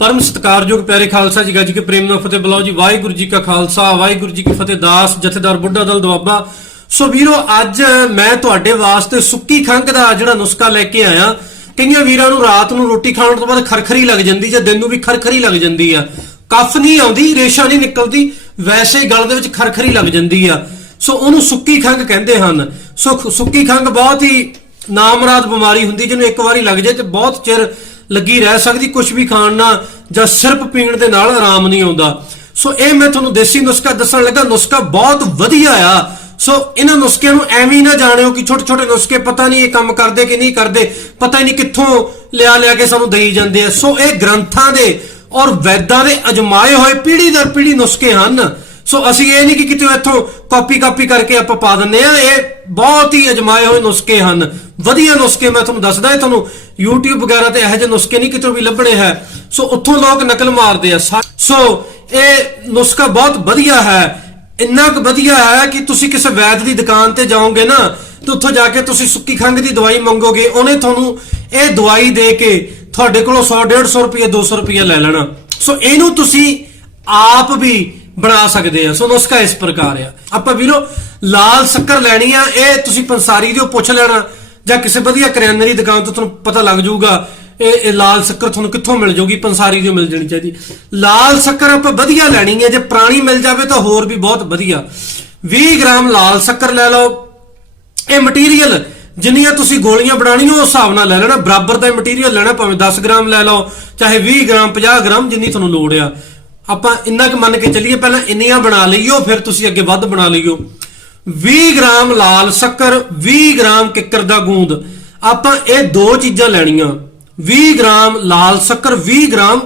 परम सत्कारयोग प्यारे खालसा जी गज के प्रेम नाल फतेह बुलाओ जी। वाहिगुरू जी का खालसा वाहिगुरू जी की फतेह। दास जथेदार बुढ़ा दल दुआबा। सो वीरो अज मैं तुहाडे वास्ते सुक्की खंघ दा जिहड़ा नुस्खा लैके आया। कईयां वीरां नूं रात नूं रोटी खाण तो बाद खरखरी लग जांदी जां दिन नूं भी खरखरी लग जांदी आ। कफ नहीं आउंदी, रेशा नहीं निकलदी, वैसे ही गल दे विच खरखरी लग जांदी आ। सो उहनूं सुक्की खंघ कहंदे हन। सो सुक्की खंघ बहुत ही नामराद बीमारी हुंदी जिहनूं एक वारी लग जाए ते बहुत चिर लगी रह सकती, कुछ भी खाण ना ਜਾਂ ਸਿਰਫ ਪੀਣ ਦੇ ਨਾਲ ਆਰਾਮ ਨਹੀਂ ਆਉਂਦਾ। ਸੋ ਇਹ ਮੈਂ ਤੁਹਾਨੂੰ ਦੇਸੀ ਨੁਸਖਾ ਦੱਸਣ ਲੱਗਾ। ਨੁਸਖਾ ਬਹੁਤ ਵਧੀਆ ਆ। ਸੋ ਇਹਨਾਂ ਨੁਸਖਿਆਂ ਨੂੰ ਐਵੇਂ ਨਾ ਜਾਣਿਓ ਕਿ ਛੋਟੇ ਛੋਟੇ ਨੁਸਖੇ ਪਤਾ ਨਹੀਂ ਇਹ ਕੰਮ ਕਰਦੇ ਕਿ ਨਹੀਂ ਕਰਦੇ, ਪਤਾ ਹੀ ਨਹੀਂ ਕਿੱਥੋਂ ਲਿਆ ਕੇ ਸਾਨੂੰ ਦੇਈ ਜਾਂਦੇ ਆ। ਸੋ ਇਹ ਗ੍ਰੰਥਾਂ ਦੇ ਔਰ ਵੈਦਾਂ ਦੇ ਅਜਮਾਏ ਹੋਏ ਪੀੜ੍ਹੀ ਦਰ ਪੀੜ੍ਹੀ ਨੁਸਖੇ ਹਨ। ਸੋ ਅਸੀਂ ਇਹ ਨਹੀਂ ਕਿ ਕਿਤੇ ਇੱਥੋਂ ਕਾਪੀ ਕਰਕੇ ਆਪਾਂ ਪਾ ਦਿੰਦੇ ਆ। ਇਹ ਬਹੁਤ ਹੀ ਅਜਮਾਏ ਹੋਏ ਨੁਸਖੇ ਹਨ, ਵਧੀਆ ਨੁਸਖੇ। ਮੈਂ ਤੁਹਾਨੂੰ ਦੱਸਦਾ, ਇਹ ਤੁਹਾਨੂੰ YouTube ਵਗੈਰਾ ਤੇ ਇਹੋ ਜਿਹੇ ਨੁਸਖੇ ਨਹੀਂ ਕਿਤੋਂ ਵੀ ਲੱਭਣੇ ਹੈ। ਸੋ ਉੱਥੋਂ ਲੋਕ ਨਕਲ ਮਾਰਦੇ ਆ। ਸੋ ਇਹ ਨੁਸਖਾ ਬਹੁਤ ਵਧੀਆ ਹੈ, ਇੰਨਾ ਕੁ ਵਧੀਆ ਹੈ ਕਿ ਤੁਸੀਂ ਕਿਸੇ ਵੈਦ ਦੀ ਦੁਕਾਨ ਤੇ ਜਾਓਗੇ ਨਾ ਤੇ ਉੱਥੋਂ ਜਾ ਕੇ ਤੁਸੀਂ ਸੁੱਕੀ ਖੰਘ ਦੀ ਦਵਾਈ ਮੰਗੋਗੇ, ਉਹਨੇ ਤੁਹਾਨੂੰ ਇਹ ਦਵਾਈ ਦੇ ਕੇ ਤੁਹਾਡੇ ਕੋਲੋਂ 100-150 ਰੁਪਏ 200 ਰੁਪਏ ਲੈ ਲੈਣਾ। ਸੋ ਇਹਨੂੰ ਤੁਸੀਂ ਆਪ ਵੀ ਬਣਾ ਸਕਦੇ ਆ। ਸੋ ਨੁਸਖਾ ਇਸ ਪ੍ਰਕਾਰ ਆ। ਆਪਾਂ ਵੀਰੋ ਲਾਲ ਸ਼ੱਕਰ ਲੈਣੀ ਆ। ਇਹ ਤੁਸੀਂ ਪੰਸਾਰੀ ਦਿਓ ਪੁੱਛ ਲੈਣਾ ਜਾਂ ਕਿਸੇ ਵਧੀਆ ਕਰਿਆਨੇ ਦੀ ਦੁਕਾਨ ਤੋਂ ਤੁਹਾਨੂੰ ਪਤਾ ਲੱਗ ਜਾਊਗਾ ਇਹ ਲਾਲ ਸ਼ੱਕਰ ਤੁਹਾਨੂੰ ਕਿੱਥੋਂ ਮਿਲ ਜਾਊਗੀ। ਪੰਸਾਰੀ ਦਿਓ ਮਿਲ ਜਾਣੀ ਚਾਹੀਦੀ। ਲਾਲ ਸ਼ੱਕਰ ਆਪਾਂ ਵਧੀਆ ਲੈਣੀ ਹੈ, ਜੇ ਪੁਰਾਣੀ ਮਿਲ ਜਾਵੇ ਤਾਂ ਹੋਰ ਵੀ ਬਹੁਤ ਵਧੀਆ। 20 ਗ੍ਰਾਮ ਲਾਲ ਸ਼ੱਕਰ ਲੈ ਲਓ। ਇਹ ਮਟੀਰੀਅਲ ਜਿੰਨੀਆਂ ਤੁਸੀਂ ਗੋਲੀਆਂ ਬਣਾਉਣੀਆਂ ਉਸ ਹਿਸਾਬ ਨਾਲ ਲੈ ਲੈਣਾ, ਬਰਾਬਰ ਦਾ ਮਟੀਰੀਅਲ ਲੈਣਾ। ਭਾਵੇਂ 10 ਗ੍ਰਾਮ ਲੈ ਲਓ, ਚਾਹੇ 20 ਗ੍ਰਾਮ 50 ਗ੍ਰਾਮ, ਜਿੰਨੀ ਤੁਹਾਨੂੰ ਲੋੜ ਆ। ਆਪਾਂ ਇੰਨਾ ਕੁ ਮੰਨ ਕੇ ਚੱਲੀਏ, ਪਹਿਲਾਂ ਇੰਨੀਆਂ ਬਣਾ ਲਈਓ, ਫਿਰ ਤੁਸੀਂ ਅੱਗੇ ਵੱਧ ਬਣਾ ਲਈਓ। 20 ਗ੍ਰਾਮ ਲਾਲ ਸ਼ੱਕਰ, 20 ਗ੍ਰਾਮ ਕਿੱਕਰ ਦਾ ਗੂੰਦ। ਆਪਾਂ ਇਹ ਦੋ ਚੀਜ਼ਾਂ ਲੈਣੀਆਂ। 20 ਗ੍ਰਾਮ ਲਾਲ ਸ਼ੱਕਰ, 20 ਗ੍ਰਾਮ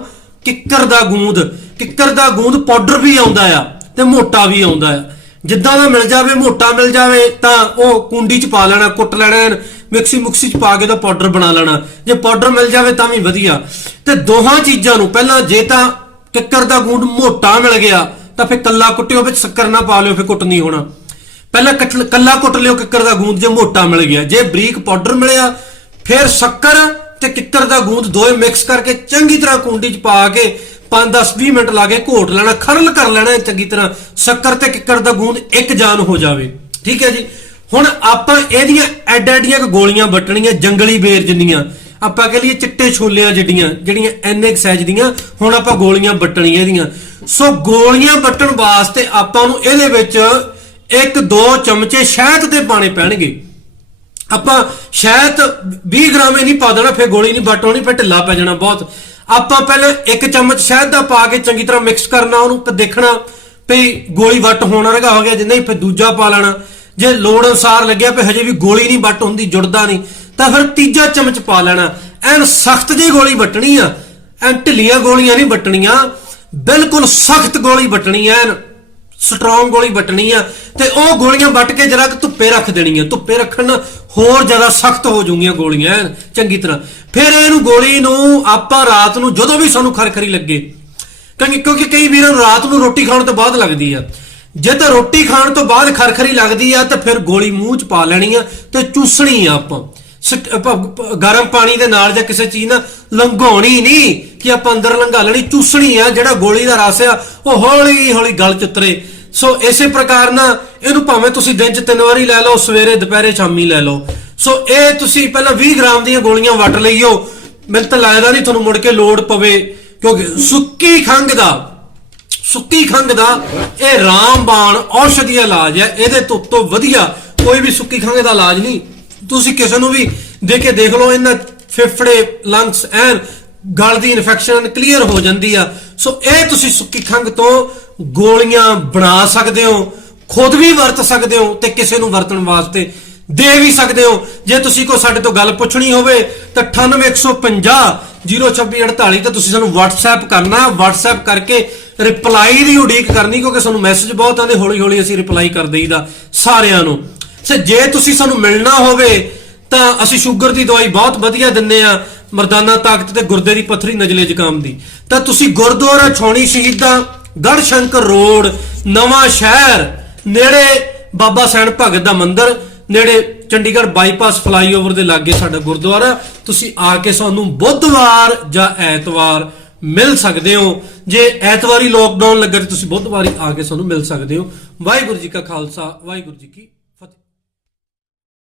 ਕਿੱਕਰ ਦਾ ਗੂੰਦ। ਕਿੱਕਰ ਦਾ ਗੂੰਦ ਪਾਊਡਰ ਵੀ ਆਉਂਦਾ ਆ ਤੇ ਮੋਟਾ ਵੀ ਆਉਂਦਾ ਆ। ਜਿੱਦਾਂ ਦਾ ਮਿਲ ਜਾਵੇ, ਮੋਟਾ ਮਿਲ ਜਾਵੇ ਤਾਂ ਉਹ ਕੁੰਡੀ ਚ ਪਾ ਲੈਣਾ, ਕੁੱਟ ਲੈਣਾ, ਮਿਕਸੀ ਚ ਪਾ ਕੇ ਤਾਂ ਪਾਊਡਰ ਬਣਾ ਲੈਣਾ। ਜੇ ਪਾਊਡਰ ਮਿਲ ਜਾਵੇ ਤਾਂ ਵੀ ਵਧੀਆ। ਤੇ ਦੋਹਾਂ ਚੀਜ਼ਾਂ ਨੂੰ ਪਹਿਲਾਂ, ਜੇ ਤਾਂ ਕਿੱਕਰ ਦਾ ਗੂੰਦ ਮੋਟਾ ਮਿਲ ਗਿਆ ਤਾਂ ਫਿਰ ਕੱਲਾ ਕੁੱਟਿਓ, ਵਿੱਚ ਸ਼ੱਕਰ ਨਾ ਪਾ ਲਿਓ, ਫਿਰ ਕੁੱਟ ਨਹੀਂ ਹੋਣਾ। ਪਹਿਲਾਂ ਕੱਲਾ ਕੁੱਟ ਲਿਓ ਕਿੱਕਰ ਦਾ ਗੂੰਦ, ਜੇ ਮੋਟਾ ਮਿਲ ਗਿਆ। ਜੇ ਬਰੀਕ ਪਾਊਡਰ ਮਿਲਿਆ ਫਿਰ ਸ਼ੱਕਰ ਤੇ ਕਿੱਕਰ ਦਾ ਗੂੰਦ ਦੋਵੇਂ ਮਿਕਸ ਕਰਕੇ ਚੰਗੀ ਤਰ੍ਹਾਂ ਕੁੰਡੀ 'ਚ ਪਾ ਕੇ 5-10-20 ਮਿੰਟ ਲਾ ਕੇ ਘੋਟ ਲੈਣਾ, ਖਰਲ ਕਰ ਲੈਣਾ ਚੰਗੀ ਤਰ੍ਹਾਂ। ਸ਼ੱਕਰ ਤੇ ਕਿੱਕਰ ਦਾ ਗੂੰਦ ਇੱਕ ਜਾਨ ਹੋ ਜਾਵੇ। ਠੀਕ ਹੈ ਜੀ। ਹੁਣ ਆਪਾਂ ਇਹਦੀਆਂ ਐਡੀਆਂ ਗੋਲੀਆਂ ਵੱਟਣੀਆਂ, ਜੰਗਲੀ ਬੇਰ ਜਿੰਨੀਆਂ, ਆਪਾਂ ਕਹ ਲਈਏ ਚਿੱਟੇ ਛੋਲਿਆਂ ਜਿਹੜੀਆਂ ਐਨੇ ਸਾਈਜ਼ ਦੀਆਂ। ਹੁਣ ਆਪਾਂ ਗੋਲੀਆਂ ਵੱਟਣੀਆਂ ਇਹਦੀਆਂ। ਸੋ ਗੋਲੀਆਂ ਵੱਟਣ ਵਾਸਤੇ ਆਪਾਂ ਨੂੰ ਇਹਦੇ ਵਿੱਚ 1-2 ਚਮਚੇ ਸ਼ਹਿਦ ਦੇ ਪਾਣੇ ਪੈਣਗੇ। ਆਪਾਂ ਸ਼ਹਿਦ 20 ਗ੍ਰਾਮ ਹੀ ਨਹੀਂ ਪਾ ਦੇਣਾ, ਫਿਰ ਗੋਲੀ ਨਹੀਂ ਵੱਟ ਹੋਣੀ, ਫਿਰ ਢਿੱਲਾ ਪੈ ਜਾਣਾ ਬਹੁਤ। ਆਪਾਂ ਪਹਿਲਾਂ 1 ਚਮਚ ਸ਼ਹਿਦ ਦਾ ਪਾ ਕੇ ਚੰਗੀ ਤਰ੍ਹਾਂ ਮਿਕਸ ਕਰਨਾ, ਉਹਨੂੰ ਦੇਖਣਾ ਵੀ ਗੋਲੀ ਵੱਟ ਹੋਣਾ ਰਗਾ ਹੋ ਗਿਆ। ਜੇ ਨਹੀਂ ਫਿਰ ਦੂਜਾ ਪਾ ਲੈਣਾ। ਜੇ ਲੋੜ ਅਨੁਸਾਰ ਲੱਗਿਆ ਵੀ ਹਜੇ ਵੀ ਗੋਲੀ ਨਹੀਂ ਵੱਟ ਹੁੰਦੀ, ਜੁੜਦਾ ਨਹੀਂ, ਤਾਂ ਫਿਰ ਤੀਜਾ ਚਮਚ ਪਾ ਲੈਣਾ। ਐਨ ਸਖਤ ਜਿਹੀ ਗੋਲੀ ਵੱਟਣੀ ਆ, ਐਨ ਢਿੱਲੀਆਂ ਗੋਲੀਆਂ ਨਹੀਂ ਵੱਟਣੀਆਂ, ਬਿਲਕੁਲ ਸਖਤ ਗੋਲੀ ਵੱਟਣੀ ਐ, ਐਨ ਸਟਰੋਂਗ ਗੋਲੀ ਵੱਟਣੀ ਆ। ਤੇ ਉਹ ਗੋਲੀਆਂ ਵੱਟ ਕੇ ਜਰਾ ਧੁੱਪੇ ਰੱਖ ਦੇਣੀਆਂ। ਧੁੱਪੇ ਰੱਖਣ ਨਾਲ ਹੋਰ ਜ਼ਿਆਦਾ ਸਖਤ ਹੋ ਜਾਊਗੀਆਂ ਗੋਲੀਆਂ ਚੰਗੀ ਤਰ੍ਹਾਂ। ਫਿਰ ਇਹਨੂੰ ਗੋਲੀ ਨੂੰ ਆਪਾਂ ਰਾਤ ਨੂੰ ਜਦੋਂ ਵੀ ਸਾਨੂੰ ਖਰਖਰੀ ਲੱਗੇ, ਕਿਉਂਕਿ ਕਈ ਵੀਰਾਂ ਨੂੰ ਰਾਤ ਨੂੰ ਰੋਟੀ ਖਾਣ ਤੋਂ ਬਾਅਦ ਲੱਗਦੀ ਆ। ਜੇ ਤਾਂ ਰੋਟੀ ਖਾਣ ਤੋਂ ਬਾਅਦ ਖਰਖਰੀ ਲੱਗਦੀ ਆ ਤਾਂ ਫਿਰ ਗੋਲੀ ਮੂੰਹ 'ਚ ਪਾ ਲੈਣੀ ਆ ਤੇ ਚੂਸਣੀ ਆ। ਆਪਾਂ ਗਰਮ ਪਾਣੀ ਦੇ ਨਾਲ ਜਾਂ ਕਿਸੇ ਚੀਜ਼ ਨਾਲ ਲੰਘਾਉਣੀ ਨਹੀਂ ਕਿ ਆਪਾਂ ਅੰਦਰ ਲੰਘਾ ਲੈਣੀ, ਚੂਸਣੀ ਆ। ਜਿਹੜਾ ਗੋਲੀ ਦਾ ਰਸ ਆ ਉਹ ਹੌਲੀ ਹੌਲੀ ਗਲ 'ਚ ਉਤਰੇ। ਸੋ ਇਸੇ ਪ੍ਰਕਾਰ ਨਾਲ ਇਹਨੂੰ ਭਾਵੇਂ ਤੁਸੀਂ ਦਿਨ 'ਚ 3 ਵਾਰੀ ਲੈ ਲਓ, ਸਵੇਰੇ ਦੁਪਹਿਰੇ ਸ਼ਾਮੀ ਲੈ ਲਓ। ਸੋ ਇਹ ਤੁਸੀਂ ਪਹਿਲਾਂ 20 ਗ੍ਰਾਮ ਦੀਆਂ ਗੋਲੀਆਂ ਵੱਟ ਲਈਓ। ਮੈਨੂੰ ਤਾਂ ਲੱਗਦਾ ਨਹੀਂ ਤੁਹਾਨੂੰ ਮੁੜ ਕੇ ਲੋੜ ਪਵੇ, ਕਿਉਂਕਿ ਸੁੱਕੀ ਖੰਘ ਦਾ ਇਹ ਰਾਮਬਾਣ ਔਸ਼ਧੀ ਇਲਾਜ ਹੈ। ਇਹਦੇ ਤੋਂ ਵਧੀਆ ਕੋਈ ਵੀ ਸੁੱਕੀ ਖੰਘ ਦਾ ਇਲਾਜ ਨਹੀਂ। ਤੁਸੀਂ ਕਿਸੇ ਨੂੰ ਵੀ ਦੇ ਕੇ ਦੇਖ ਲਓ, ਇਹਨਾਂ ਫੇਫੜੇ, ਲੰਗਸ, ਐਨ ਗਲ ਦੀ ਇਨਫੈਕਸ਼ਨ ਕਲੀਅਰ ਹੋ ਜਾਂਦੀ ਆ। ਸੋ ਇਹ ਤੁਸੀਂ ਸੁੱਕੀ ਖੰਘ ਤੋਂ ਗੋਲੀਆਂ ਬਣਾ ਸਕਦੇ ਹੋ, ਖੁਦ ਵੀ ਵਰਤ ਸਕਦੇ ਹੋ ਤੇ ਕਿਸੇ ਨੂੰ ਵਰਤਣ ਵਾਸਤੇ ਦੇ ਵੀ ਸਕਦੇ ਹੋ। ਜੇ ਤੁਸੀਂ ਕੋਈ ਸਾਡੇ ਤੋਂ ਗੱਲ ਪੁੱਛਣੀ ਹੋਵੇ ਤਾਂ 9815002648 ਤੇ ਤੁਸੀਂ ਸਾਨੂੰ WhatsApp ਕਰਨਾ। WhatsApp ਕਰਕੇ ਰਿਪਲਾਈ ਦੀ ਉਡੀਕ ਕਰਨੀ, ਕਿਉਂਕਿ ਸਾਨੂੰ ਮੈਸੇਜ ਬਹੁਤ ਆਉਂਦੇ, ਹੌਲੀ ਹੌਲੀ ਅਸੀਂ ਰਿਪਲਾਈ ਕਰ ਦੇਈਦਾ ਸਾਰਿਆਂ ਨੂੰ। ਸੋ ਜੇ ਤੁਸੀਂ ਸਾਨੂੰ ਮਿਲਣਾ ਹੋਵੇ ਤਾਂ ਅਸੀਂ ਸ਼ੂਗਰ ਦੀ ਦਵਾਈ ਬਹੁਤ ਵਧੀਆ ਦਿੰਦੇ ਆ, ਮਰਦਾਨਾ ਤਾਕਤ ਤੇ ਗੁਰਦੇ ਦੀ ਪੱਥਰੀ, ਨਜ਼ਲੇ ਜ਼ੁਕਾਮ ਦੀ। ਤਾਂ ਤੁਸੀਂ ਗੁਰਦੁਆਰਾ ਛਾਉਣੀ ਸ਼ਹੀਦਾਂ, ਗੜਸ਼ੰਕਰ ਰੋਡ, ਨਵਾਂ ਸ਼ਹਿਰ, ਨੇੜੇ ਬਾਬਾ ਸੈਣ ਭਗਤ ਦਾ ਮੰਦਿਰ, ਨੇੜੇ ਚੰਡੀਗੜ੍ਹ ਬਾਈਪਾਸ ਫਲਾਈਓਵਰ ਦੇ ਲਾਗੇ ਸਾਡਾ ਗੁਰਦੁਆਰਾ। ਤੁਸੀਂ ਆ ਕੇ ਸਾਨੂੰ ਬੁੱਧਵਾਰ ਜਾਂ ਐਤਵਾਰ ਮਿਲ ਸਕਦੇ ਹੋ। ਜੇ ਐਤਵਾਰੀ ਲੋਕਡਾਊਨ ਲੱਗਾ ਤੇ ਤੁਸੀਂ ਬੁੱਧਵਾਰੀ ਆ ਕੇ ਸਾਨੂੰ ਮਿਲ ਸਕਦੇ ਹੋ। ਵਾਹਿਗੁਰੂ ਜੀ ਕਾ ਖਾਲਸਾ, ਵਾਹਿਗੁਰੂ ਜੀ ਕੀ